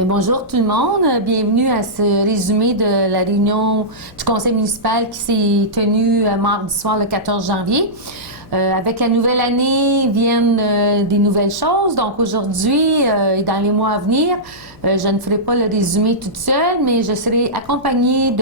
Mais bonjour tout le monde, bienvenue à ce résumé de la réunion du conseil municipal qui s'est tenue mardi soir le 14 janvier. Avec la nouvelle année viennent des nouvelles choses, donc aujourd'hui et dans les mois à venir, je ne ferai pas le résumé toute seule, mais je serai accompagnée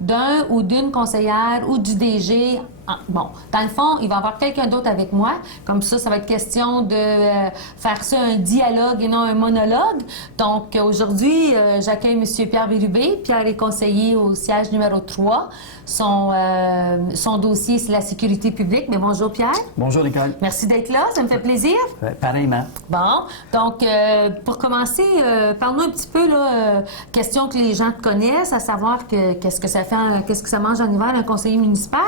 d'un ou d'une conseillère ou du DG. Bon, dans le fond, il va y avoir quelqu'un d'autre avec moi. Comme ça va être question de faire ça un dialogue et non un monologue. Donc, aujourd'hui, j'accueille M. Pierre Bérubé. Pierre est conseiller au siège numéro 3. Son dossier, c'est la sécurité publique. Mais bonjour, Pierre. Bonjour, Nicole. Merci d'être là. Ça me fait plaisir. Pareillement. Bon, donc, pour commencer, parle-nous un petit peu, question que les gens te connaissent, à savoir qu'est-ce que ça fait, qu'est-ce que ça mange en hiver un conseiller municipal.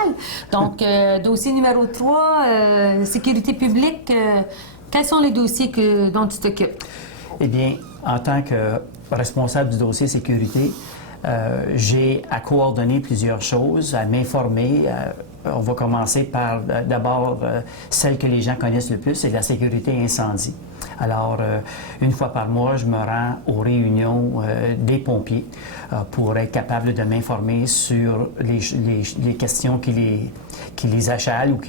Donc, dossier numéro 3, sécurité publique, quels sont les dossiers dont tu t'occupes? Eh bien, en tant que responsable du dossier sécurité, j'ai à coordonner plusieurs choses, à m'informer. On va commencer par d'abord celle que les gens connaissent le plus, c'est la sécurité incendie. Alors, une fois par mois, je me rends aux réunions des pompiers pour être capable de m'informer sur les questions qui les achalent ou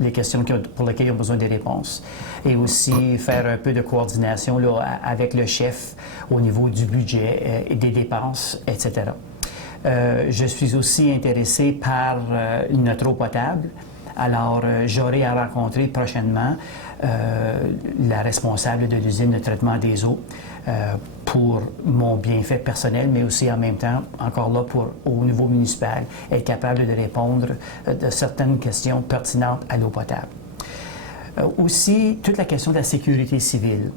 les questions pour lesquelles ils ont besoin des réponses. Et aussi faire un peu de coordination là, avec le chef au niveau du budget et des dépenses, etc. Je suis aussi intéressé par notre eau potable. Alors, j'aurai à rencontrer prochainement la responsable de l'usine de traitement des eaux pour mon bienfait personnel, mais aussi en même temps, encore là, au niveau municipal, être capable de répondre de certaines questions pertinentes à l'eau potable. Aussi, toute la question de la sécurité civile.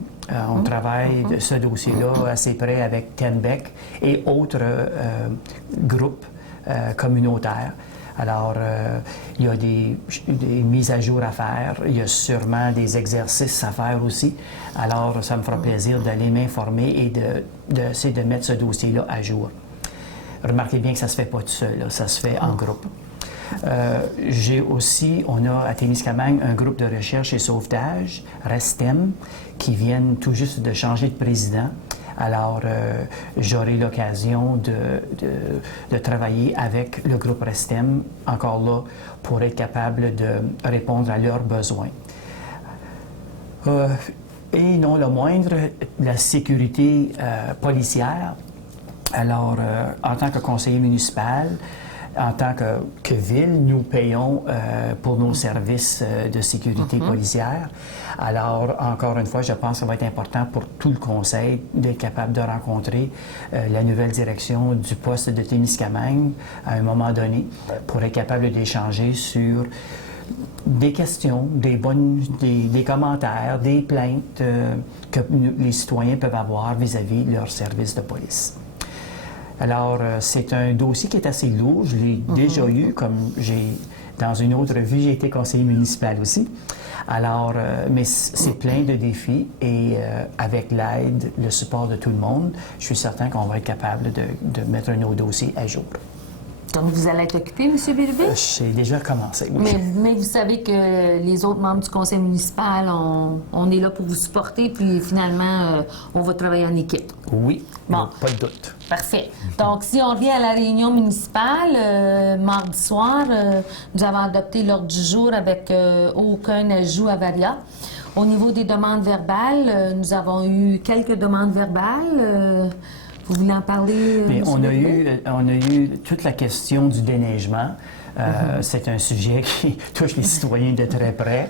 On travaille de ce dossier-là assez près avec Tenbec et autres groupes communautaires. Alors, il y a des mises à jour à faire, il y a sûrement des exercices à faire aussi. Alors, ça me fera plaisir d'aller m'informer et d'essayer de mettre ce dossier-là à jour. Remarquez bien que ça ne se fait pas tout seul, là, ça se fait en groupe. J'ai aussi, on a à Témiscamingue un groupe de recherche et sauvetage, RESTEM, qui viennent tout juste de changer de président. Alors, j'aurai l'occasion de travailler avec le groupe RESTEM, encore là, pour être capable de répondre à leurs besoins. Et non le moindre, la sécurité policière. Alors, en tant que conseiller municipal, en tant que ville, nous payons pour nos services de sécurité policière. Alors, encore une fois, je pense que ça va être important pour tout le conseil d'être capable de rencontrer la nouvelle direction du poste de Témiscamingue à un moment donné pour être capable d'échanger sur des questions, des commentaires, des plaintes que les citoyens peuvent avoir vis-à-vis de leur service de police. Alors, c'est un dossier qui est assez lourd. Je l'ai déjà eu, comme dans une autre vie, j'ai été conseiller municipal aussi. Alors, mais c'est plein de défis et avec l'aide, le support de tout le monde, je suis certain qu'on va être capable de mettre nos dossiers à jour. Donc, vous allez être occupé, M. Bérubé? J'ai déjà commencé, oui. Mais vous savez que les autres membres du conseil municipal, on est là pour vous supporter, puis finalement, on va travailler en équipe. Oui, bon. Pas de doute. Parfait. Donc, si on revient à la réunion municipale, mardi soir, nous avons adopté l'ordre du jour avec aucun ajout à Varia. Au niveau des demandes verbales, nous avons eu quelques demandes verbales. Vous voulez en parler? Mais on a eu toute la question du déneigement. C'est un sujet qui touche les citoyens de très près.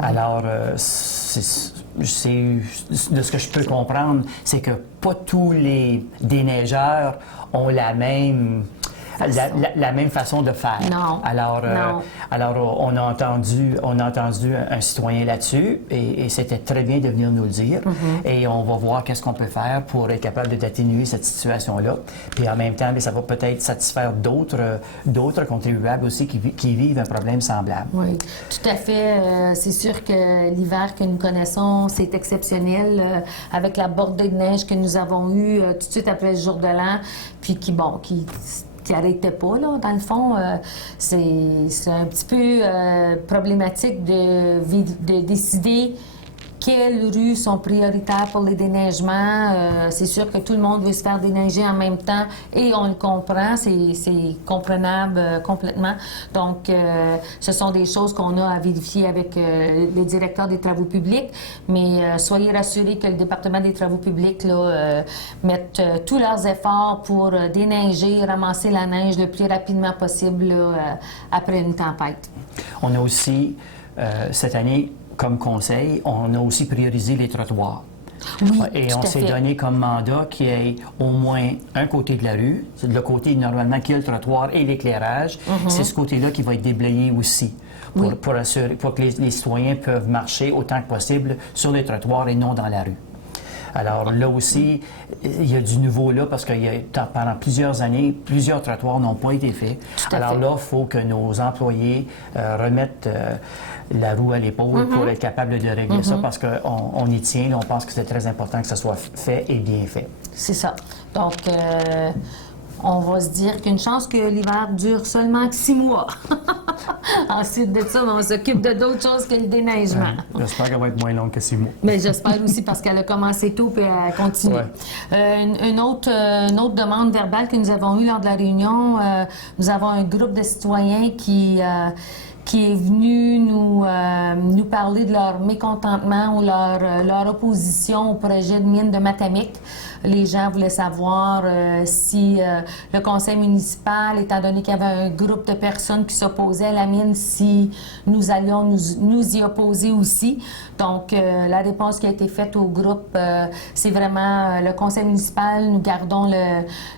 Alors, de ce que je peux comprendre, c'est que pas tous les déneigeurs ont la même façon de faire. Non. Alors, on a entendu un citoyen là-dessus et c'était très bien de venir nous le dire. Et on va voir qu'est-ce qu'on peut faire pour être capable d'atténuer cette situation-là. Puis en même temps, ça va peut-être satisfaire d'autres contribuables aussi qui vivent un problème semblable. Oui, tout à fait. C'est sûr que l'hiver que nous connaissons, c'est exceptionnel avec la bordée de neige que nous avons eue tout de suite après le jour de l'an, puis qui n'arrêtait pas, là, dans le fond. C'est un petit peu problématique de décider quelles rues sont prioritaires pour les déneigements. C'est sûr que tout le monde veut se faire déneiger en même temps et on le comprend, c'est comprenable complètement. Donc, ce sont des choses qu'on a à vérifier avec les directeurs des travaux publics, mais soyez rassurés que le département des travaux publics là, mettent tous leurs efforts pour déneiger, ramasser la neige le plus rapidement possible là, après une tempête. On a aussi, cette année, comme conseil, on a aussi priorisé les trottoirs. Oui, et on s'est donné comme mandat qu'il y ait au moins un côté de la rue, c'est le côté normalement qui a le trottoir et l'éclairage, c'est ce côté-là qui va être déblayé aussi. Pour assurer, pour que les citoyens peuvent marcher autant que possible sur les trottoirs et non dans la rue. Alors là aussi, il y a du nouveau là parce que pendant plusieurs années, plusieurs trottoirs n'ont pas été faits. Alors là, il faut que nos employés remettent la roue à l'épaule pour être capable de régler ça parce qu'on y tient, on pense que c'est très important que ça soit fait et bien fait. C'est ça. Donc, on va se dire qu'une chance que l'hiver dure seulement 6 mois. Ensuite de ça, on s'occupe de d'autres choses que le déneigement. J'espère qu'elle va être moins longue que 6 mois. Mais j'espère aussi parce qu'elle a commencé tôt et elle continue. Une autre demande verbale que nous avons eue lors de la réunion, nous avons un groupe de citoyens qui est venu nous parler de leur mécontentement ou leur opposition au projet de mine de Matamic. Les gens voulaient savoir si le conseil municipal, étant donné qu'il y avait un groupe de personnes qui s'opposaient à la mine, si nous allions nous y opposer aussi. Donc, la réponse qui a été faite au groupe, c'est vraiment le conseil municipal. Nous gardons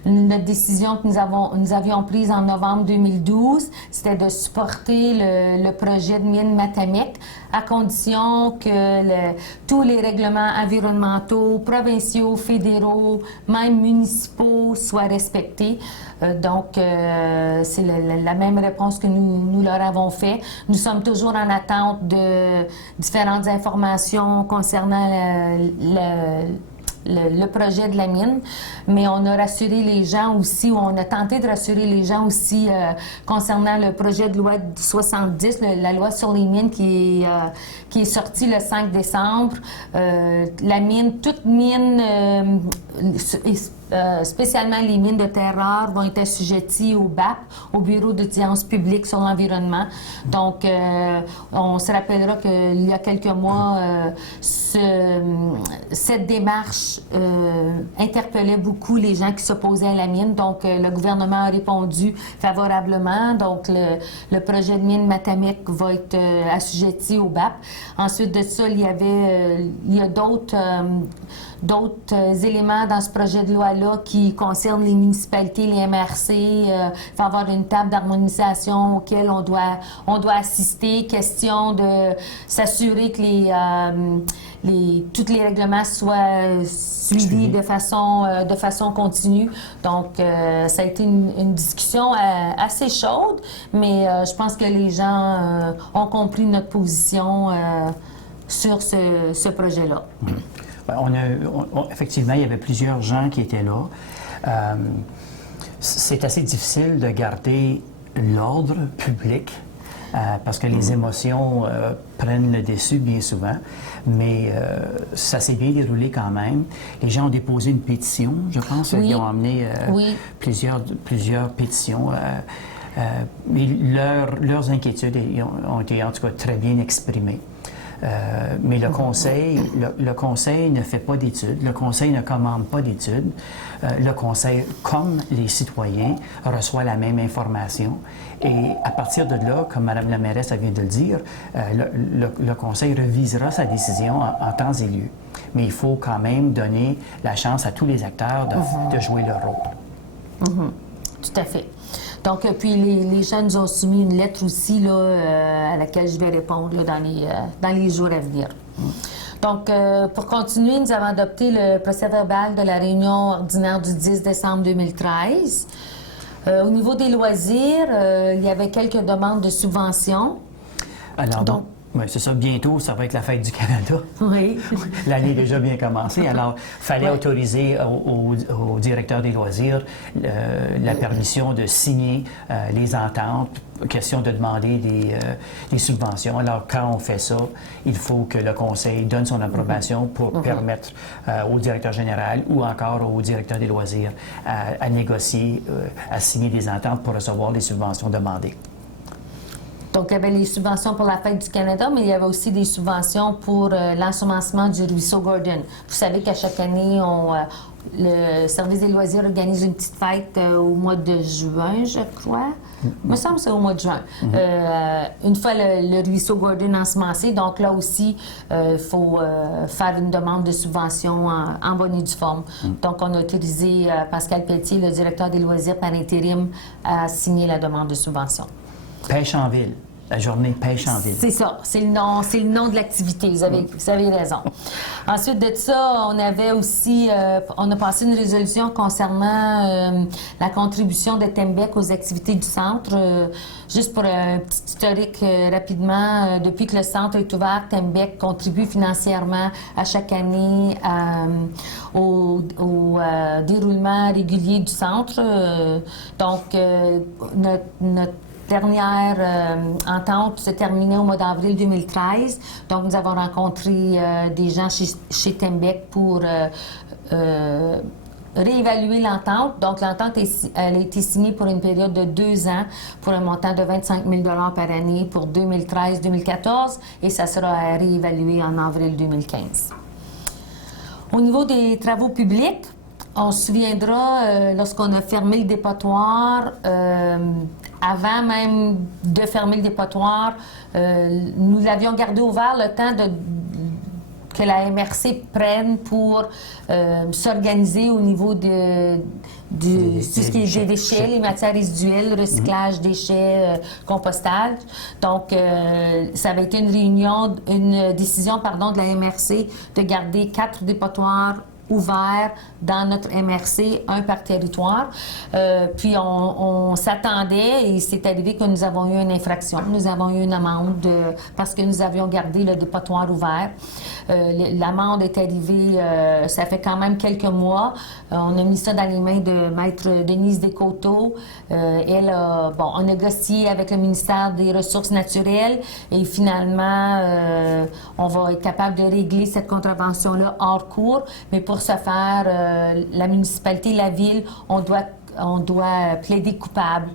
notre décision que nous avions prise en novembre 2012. C'était de supporter le projet de mine Matamic à condition que tous les règlements environnementaux, provinciaux, fédéraux, même municipaux soient respectés. Donc, c'est la même réponse que nous leur avons fait. Nous sommes toujours en attente de différentes informations concernant le projet de la mine, mais on a rassuré les gens aussi, ou on a tenté de rassurer les gens aussi concernant le projet de loi 70, la loi sur les mines qui est sortie le 5 décembre. La mine, toute mine, spécialement les mines de terre rare, vont être assujetties au BAP, au Bureau d'audience publique sur l'environnement. Donc, on se rappellera qu'il y a quelques mois, cette démarche interpellait beaucoup les gens qui s'opposaient à la mine. Donc, le gouvernement a répondu favorablement. Donc, le projet de mine Matamic va être assujetti au BAP. Ensuite de ça, il y a d'autres éléments dans ce projet de loi-là qui concernent les municipalités, les MRC. Il va y avoir une table d'harmonisation auquel on doit assister. Question de s'assurer que tous les règlements soient suivis de façon continue. Donc, ça a été une discussion assez chaude, mais je pense que les gens ont compris notre position sur ce projet-là. Effectivement, il y avait plusieurs gens qui étaient là. C'est assez difficile de garder l'ordre public parce que les émotions prennent le dessus bien souvent, mais ça s'est bien déroulé quand même. Les gens ont déposé une pétition, je pense, ils ont amené plusieurs pétitions. Mais leurs inquiétudes ont été en tout cas très bien exprimées. Mais le conseil ne fait pas d'études, le conseil ne commande pas d'études. Le conseil, comme les citoyens, reçoit la même information. Et à partir de là, comme Mme la mairesse vient de le dire, le conseil revisera sa décision en temps et lieu. Mais il faut quand même donner la chance à tous les acteurs de jouer leur rôle. Tout à fait. Donc, puis les gens nous ont soumis une lettre aussi là, à laquelle je vais répondre là, dans les jours à venir. Donc, pour continuer, nous avons adopté le procès-verbal de la réunion ordinaire du 10 décembre 2013. Au niveau des loisirs, il y avait quelques demandes de subventions. Alors, Oui, c'est ça. Bientôt, ça va être la fête du Canada. Oui. L'année est déjà bien commencée. Alors, il fallait autoriser au directeur des loisirs la permission de signer les ententes. Question de demander des subventions. Alors, quand on fait ça, il faut que le conseil donne son approbation pour permettre au directeur général ou encore au directeur des loisirs à négocier, à signer des ententes pour recevoir les subventions demandées. Donc, il y avait les subventions pour la Fête du Canada, mais il y avait aussi des subventions pour l'ensemencement du ruisseau Gordon. Vous savez qu'à chaque année, le service des loisirs organise une petite fête au mois de juin, je crois. Il me semble que c'est au mois de juin. Une fois le ruisseau Gordon ensemencé, donc là aussi, il faut faire une demande de subvention en bonne et due forme. Donc, on a autorisé Pascal Pelletier, le directeur des loisirs par intérim, à signer la demande de subvention. Pêche en ville. La journée Pêche en ville. C'est ça, c'est le nom de l'activité, vous avez raison. Ensuite de ça, on avait aussi, on a passé une résolution concernant la contribution de Tembec aux activités du centre. Juste pour un petit historique rapidement, depuis que le centre est ouvert, Tembec contribue financièrement à chaque année au déroulement régulier du centre. Donc, notre dernière entente se terminait au mois d'avril 2013. Donc, nous avons rencontré des gens chez Tembec pour réévaluer l'entente. Donc, l'entente elle a été signée pour une période de 2 ans pour un montant de 25 000 par année pour 2013-2014 et ça sera réévalué en avril 2015. Au niveau des travaux publics, on se souviendra, lorsqu'on a fermé le dépotoir, avant même de fermer le dépotoir, nous l'avions gardé ouvert le temps que la MRC prenne pour s'organiser au niveau de tout ce qui est des déchets, les matières résiduelles, recyclage, déchets, compostage. Donc, ça avait été une décision de la MRC de garder 4 dépotoirs ouverts dans notre MRC, un par territoire. Puis on s'attendait et c'est arrivé que nous avons eu une infraction. Nous avons eu une amende parce que nous avions gardé le dépotoir ouvert. L'amende est arrivée, ça fait quand même quelques mois. On a mis ça dans les mains de Maître Denise Descoteaux. Elle a négocié avec le ministère des Ressources naturelles et finalement, on va être capable de régler cette contravention-là hors cours. Mais pour ce faire, la municipalité, la ville, on doit plaider coupable.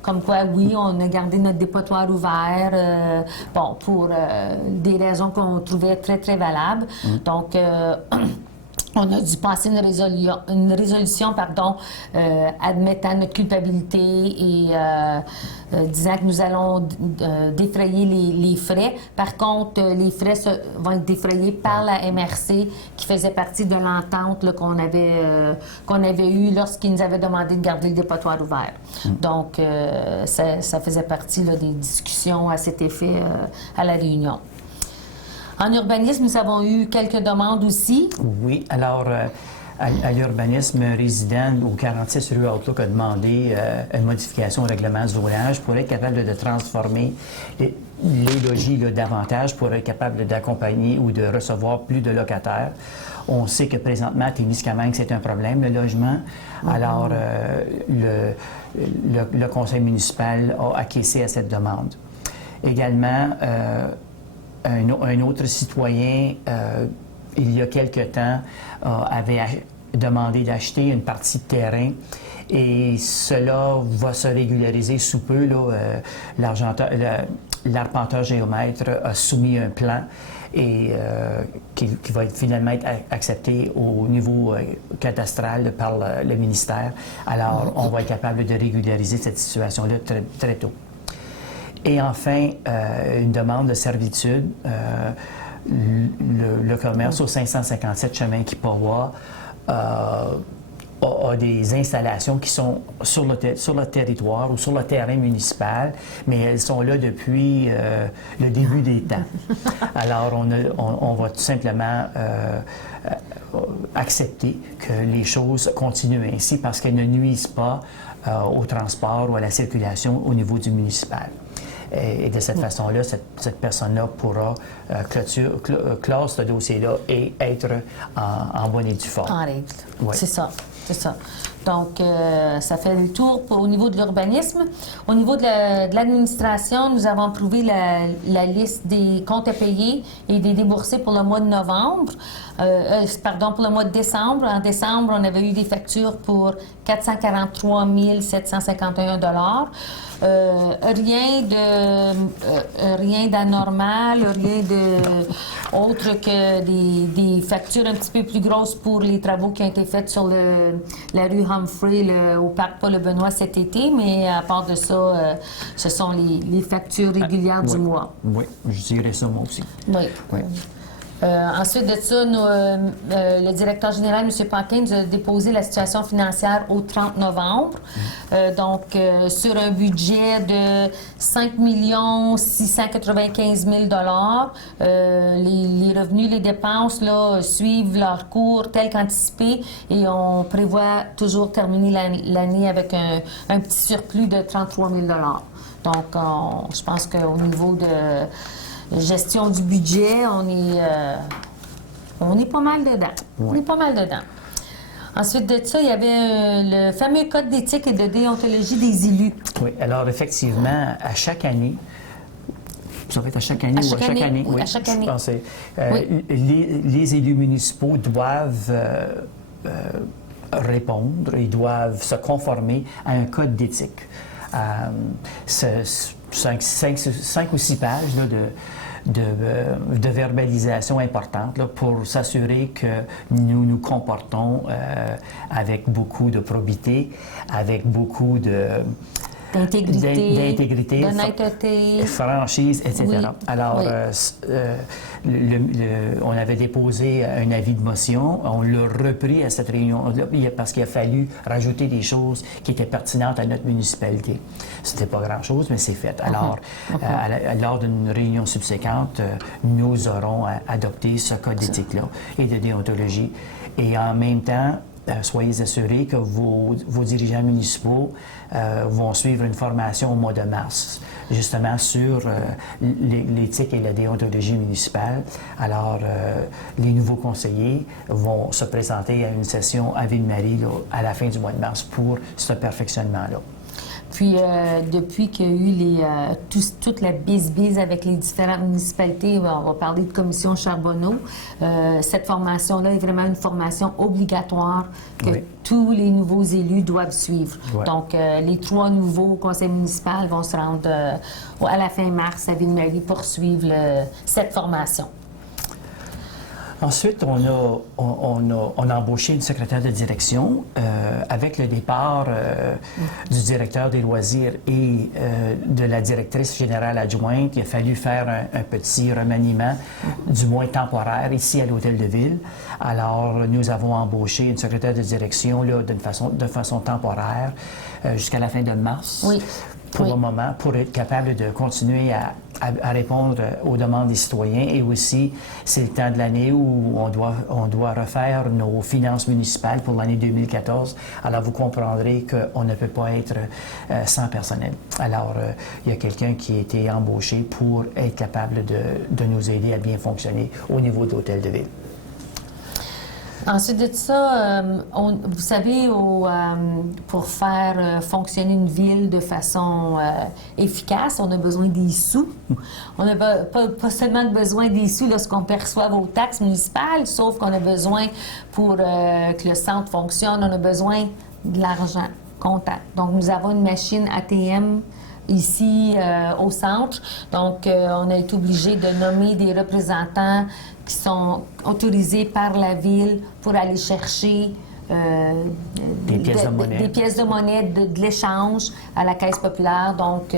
Comme quoi, oui, on a gardé notre dépotoir ouvert, pour des raisons qu'on trouvait très, très valables. Donc, on a dû passer une résolution admettant notre culpabilité et disant que nous allons défrayer les frais. Par contre, les frais vont être défrayés par la MRC qui faisait partie de l'entente qu'on avait eue lorsqu'ils nous avaient demandé de garder le dépotoir ouvert. Donc, ça faisait partie des discussions à cet effet à la réunion. En urbanisme, nous avons eu quelques demandes aussi. Oui, alors à l'urbanisme, résident au 46 rue Outlook a demandé une modification au règlement de zonage pour être capable de transformer les logis davantage, pour être capable d'accompagner ou de recevoir plus de locataires. On sait que présentement, à Témiscamingue, c'est un problème, le logement. Alors, le conseil municipal a acquiescé à cette demande. Également, un autre citoyen, il y a quelque temps, avait demandé d'acheter une partie de terrain et cela va se régulariser sous peu. L'arpenteur géomètre a soumis un plan et qui va finalement être accepté au niveau cadastral par le ministère. Alors, on va être capable de régulariser cette situation-là très, très tôt. Et enfin, une demande de servitude. Le commerce au 557 chemin Kipawa a des installations qui sont sur le territoire ou sur le terrain municipal, mais elles sont là depuis le début des temps. Alors, on va tout simplement accepter que les choses continuent ainsi parce qu'elles ne nuisent pas au transport ou à la circulation au niveau du municipal. Et de cette façon-là, cette personne-là pourra clore ce dossier-là et être en bonne et due forme. En règle. Oui. C'est ça. C'est ça. Donc, ça fait le tour au niveau de l'urbanisme. Au niveau de l'administration, nous avons approuvé la liste des comptes à payer et des déboursés pour le mois de novembre. Pour le mois de décembre. En décembre, on avait eu des factures pour 443 751 rien d'anormal, rien de autre que des factures un petit peu plus grosses pour les travaux qui ont été faits sur la rue Humphrey au parc Paul-le-Benoît cet été, mais à part de ça, ce sont les factures régulières du mois. Oui, je dirais ça moi aussi. Oui. Oui. Ensuite de ça, le directeur général, M. Paquin, nous a déposé la situation financière au 30 novembre. Sur un budget de 5 695 000 les revenus, les dépenses là, suivent leur cours tel qu'anticipé et on prévoit toujours terminer l'année avec un petit surplus de 33 000 Donc, je pense qu'au niveau de gestion du budget, on est pas mal dedans. Oui. On est pas mal dedans. Ensuite de ça, il y avait le fameux code d'éthique et de déontologie des élus. Oui, alors effectivement, à chaque année, ça va être à chaque année ou à chaque année? Oui, à chaque année. Je pensais, les élus municipaux doivent répondre, ils doivent se conformer à un code d'éthique. 5 ou 6 pages là, de verbalisation importante là, pour s'assurer que nous nous comportons avec beaucoup de probité, avec beaucoup d'intégrité, d'honnêteté, franchise, etc. Oui. Alors, on avait déposé un avis de motion, on l'a repris à cette réunion parce qu'il a fallu rajouter des choses qui étaient pertinentes à notre municipalité. C'était pas grand-chose, mais c'est fait. Alors, lors d'une réunion subséquente, nous aurons adopté ce code d'éthique-là et de déontologie. Et en même temps, soyez assurés que vos dirigeants municipaux vont suivre une formation au mois de mars, justement sur l'éthique et la déontologie municipale. Alors, les nouveaux conseillers vont se présenter à une session à Ville-Marie là, à la fin du mois de mars pour ce perfectionnement-là. Puis, depuis qu'il y a eu toute la bise-bise avec les différentes municipalités, on va parler de commission Charbonneau, cette formation-là est vraiment une formation obligatoire que tous les nouveaux élus doivent suivre. Oui. Donc, les 3 nouveaux conseils municipaux vont se rendre à la fin mars à Ville-Marie pour suivre cette formation. Ensuite, on a embauché une secrétaire de direction avec le départ du directeur des loisirs et de la directrice générale adjointe. Il a fallu faire un petit remaniement, du moins temporaire, ici à l'Hôtel de Ville. Alors, nous avons embauché une secrétaire de direction là, de façon temporaire jusqu'à la fin de mars. Oui. Pour le moment, pour être capable de continuer à répondre aux demandes des citoyens. Et aussi, c'est le temps de l'année où on doit refaire nos finances municipales pour l'année 2014. Alors, vous comprendrez qu'on ne peut pas être sans personnel. Alors, il y a quelqu'un qui a été embauché pour être capable de nous aider à bien fonctionner au niveau de l'Hôtel de Ville. Ensuite de ça, vous savez, pour faire fonctionner une ville de façon efficace, on a besoin des sous. On n'a pas seulement besoin des sous lorsqu'on perçoit vos taxes municipales, sauf qu'on a besoin pour que le centre fonctionne, on a besoin de l'argent comptant. Donc, nous avons une machine ATM ici au centre. Donc, on a été obligé de nommer des représentants qui sont autorisés par la ville pour aller chercher des pièces de monnaie de l'échange à la Caisse populaire. Donc,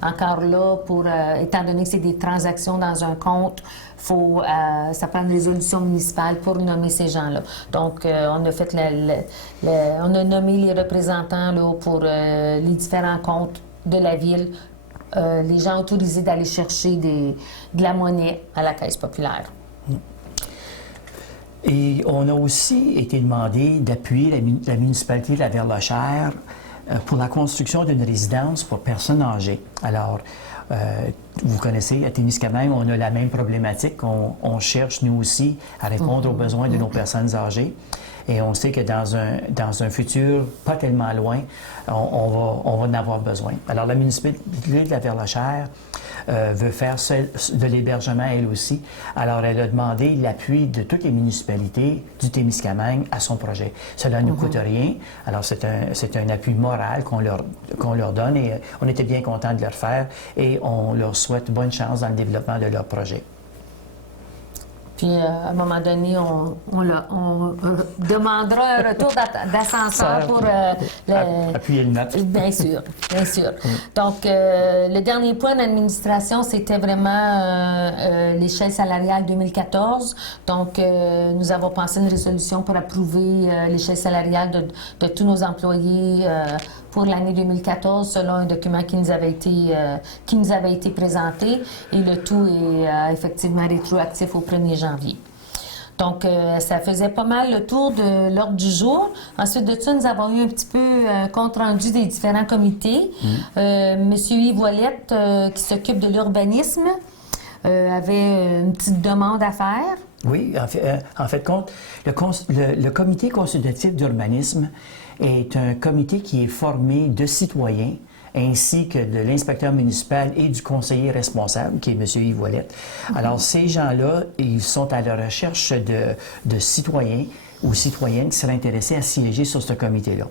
encore là, étant donné que c'est des transactions dans un compte, ça prend une résolution municipale pour nommer ces gens-là. Donc, on a fait on a nommé les représentants là, pour les différents comptes de la ville, les gens autorisés d'aller chercher de la monnaie à la Caisse populaire. Et on a aussi été demandé d'appuyer la municipalité de la Verlochère pour la construction d'une résidence pour personnes âgées. Alors, Vous connaissez, à Témiscamingue, on a la même problématique. On cherche, nous aussi, à répondre aux besoins de nos personnes âgées. Et on sait que dans un futur pas tellement loin, on va en avoir besoin. Alors, la municipalité de la Verlachère veut faire de l'hébergement, elle aussi. Alors, elle a demandé l'appui de toutes les municipalités du Témiscamingue à son projet. Cela ne coûte rien. Alors, c'est un appui moral qu'on leur donne et on était bien contents de le faire et on leur souhaite bonne chance dans le développement de leur projet. Puis, à un moment donné, on demandera un retour d'ascenseur pour appuyer le note. Bien sûr, bien sûr. Donc, le dernier point d'administration, c'était vraiment l'échelle salariale 2014. Donc, nous avons pensé une résolution pour approuver l'échelle salariale de tous nos employés pour l'année 2014, selon un document qui nous avait été présenté. Et le tout est effectivement rétroactif au 1er janvier. Donc, ça faisait pas mal le tour de l'ordre du jour. Ensuite de ça, nous avons eu un petit peu un compte-rendu des différents comités. Monsieur Yves Ouellette, qui s'occupe de l'urbanisme, avait une petite demande à faire. Oui, en fait, le comité consultatif d'urbanisme est un comité qui est formé de citoyens ainsi que de l'inspecteur municipal et du conseiller responsable, qui est M. Yves Ouellette. Alors, ces gens-là, ils sont à la recherche de citoyens ou citoyennes qui seraient intéressés à siéger sur ce comité-là.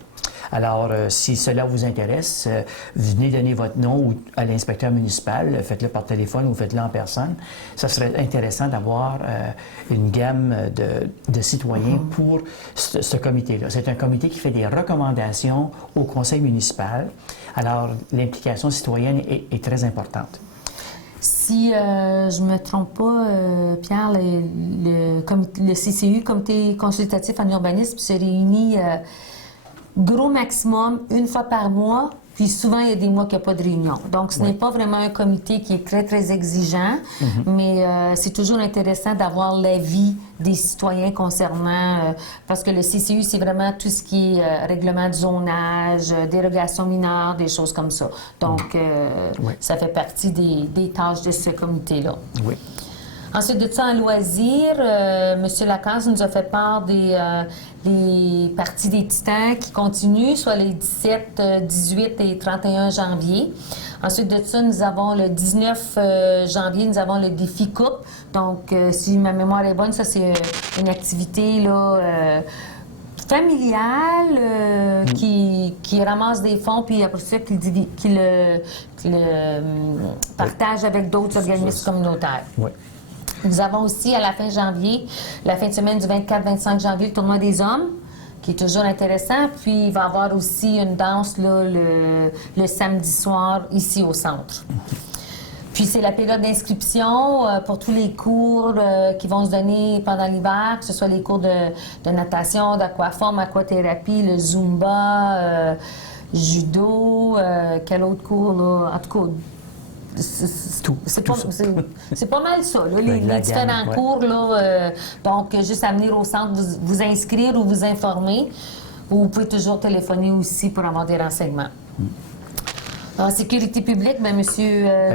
Alors, si cela vous intéresse, venez donner votre nom à l'inspecteur municipal, faites-le par téléphone ou faites-le en personne. Ça serait intéressant d'avoir une gamme de citoyens pour ce comité-là. C'est un comité qui fait des recommandations au conseil municipal. Alors, l'implication citoyenne est très importante. Si je ne me trompe pas, Pierre, le CCU, Comité consultatif en urbanisme, se réunit gros maximum une fois par mois, puis souvent il y a des mois qu'il n'y a pas de réunion. Donc ce n'est pas vraiment un comité qui est très, très exigeant, mais c'est toujours intéressant d'avoir l'avis des citoyens concernant, parce que le CCU, c'est vraiment tout ce qui est règlement de zonage, dérogation mineure, des choses comme ça. Donc, ça fait partie des tâches de ce comité-là. Oui. Ensuite de ça, en loisirs, M. Lacasse nous a fait part des parties des Titans qui continuent, soit les 17, 18 et 31 janvier. Ensuite de ça, nous avons le 19 janvier, nous avons le défi coupe. Donc, si ma mémoire est bonne, ça, c'est une activité là, familiale qui ramasse des fonds, puis après ça, qui le partage avec d'autres organismes communautaires. Oui. Nous avons aussi, à la fin janvier, la fin de semaine du 24-25 janvier, le tournoi des hommes, qui est toujours intéressant. Puis, il va y avoir aussi une danse là, le samedi soir, ici au centre. Puis, c'est la période d'inscription pour tous les cours qui vont se donner pendant l'hiver, que ce soit les cours de natation, d'aquaforme, aquathérapie, le zumba, judo, quel autre cours, là? En tout cas, c'est pas mal ça, là, les différents cours. Là, donc, juste à venir au centre, vous inscrire ou vous informer. Ou vous pouvez toujours téléphoner aussi pour avoir des renseignements. En sécurité publique, bien, M.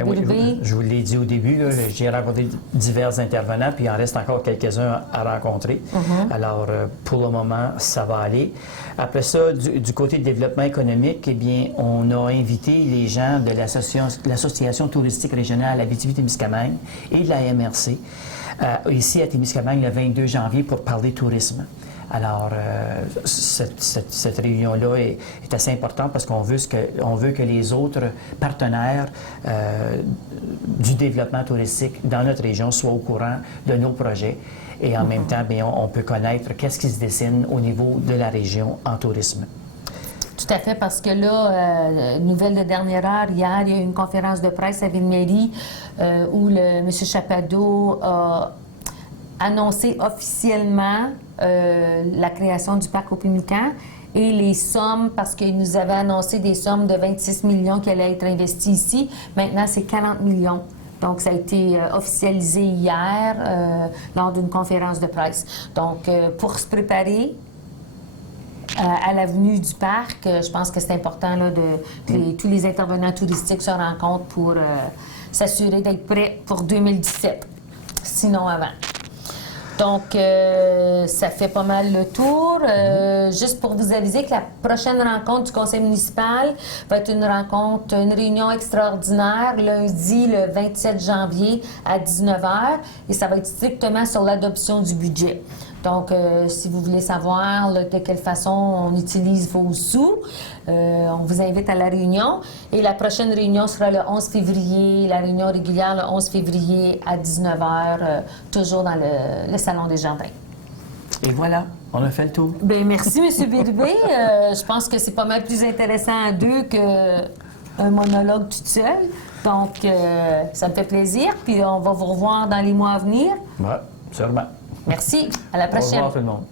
Bérubé. Oui, je vous l'ai dit au début, j'ai rencontré divers intervenants, puis il en reste encore quelques-uns à rencontrer. Alors, pour le moment, ça va aller. Après ça, du côté du développement économique, eh bien, on a invité les gens de l'Association touristique régionale Abitibi-Témiscamingue et de la MRC ici à Témiscamingue le 22 janvier pour parler tourisme. Alors, cette réunion-là est assez importante parce qu'on veut que les autres partenaires du développement touristique dans notre région soient au courant de nos projets. Et en même temps, bien, on peut connaître qu'est-ce qui se dessine au niveau de la région en tourisme. Tout à fait, parce que là, nouvelle de dernière heure, hier, il y a eu une conférence de presse à Ville-Marie où M. Chapadeau a annoncé officiellement la création du parc au Pimlican et les sommes, parce qu'il nous avait annoncé des sommes de 26 millions qui allaient être investies ici. Maintenant, c'est 40 millions. Donc, ça a été officialisé hier lors d'une conférence de presse. Donc, pour se préparer à l'avenue du parc, je pense que c'est important là, que tous les intervenants touristiques se rencontrent s'assurer d'être prêt pour 2017, sinon avant. Donc, ça fait pas mal le tour. Juste pour vous aviser que la prochaine rencontre du conseil municipal va être une réunion extraordinaire, lundi, le 27 janvier à 19h, et ça va être strictement sur l'adoption du budget. Donc, si vous voulez savoir de quelle façon on utilise vos sous, on vous invite à la réunion. Et la prochaine réunion sera le 11 février, la réunion régulière le 11 février à 19h, toujours dans le Salon des Jardins. Et voilà, on a fait le tour. Bien, merci, M. Bérubé. Je pense que c'est pas mal plus intéressant à deux qu'un monologue toute seule. Donc, ça me fait plaisir. Puis, on va vous revoir dans les mois à venir. Ouais, sûrement. Merci. À la prochaine. Au revoir tout le monde.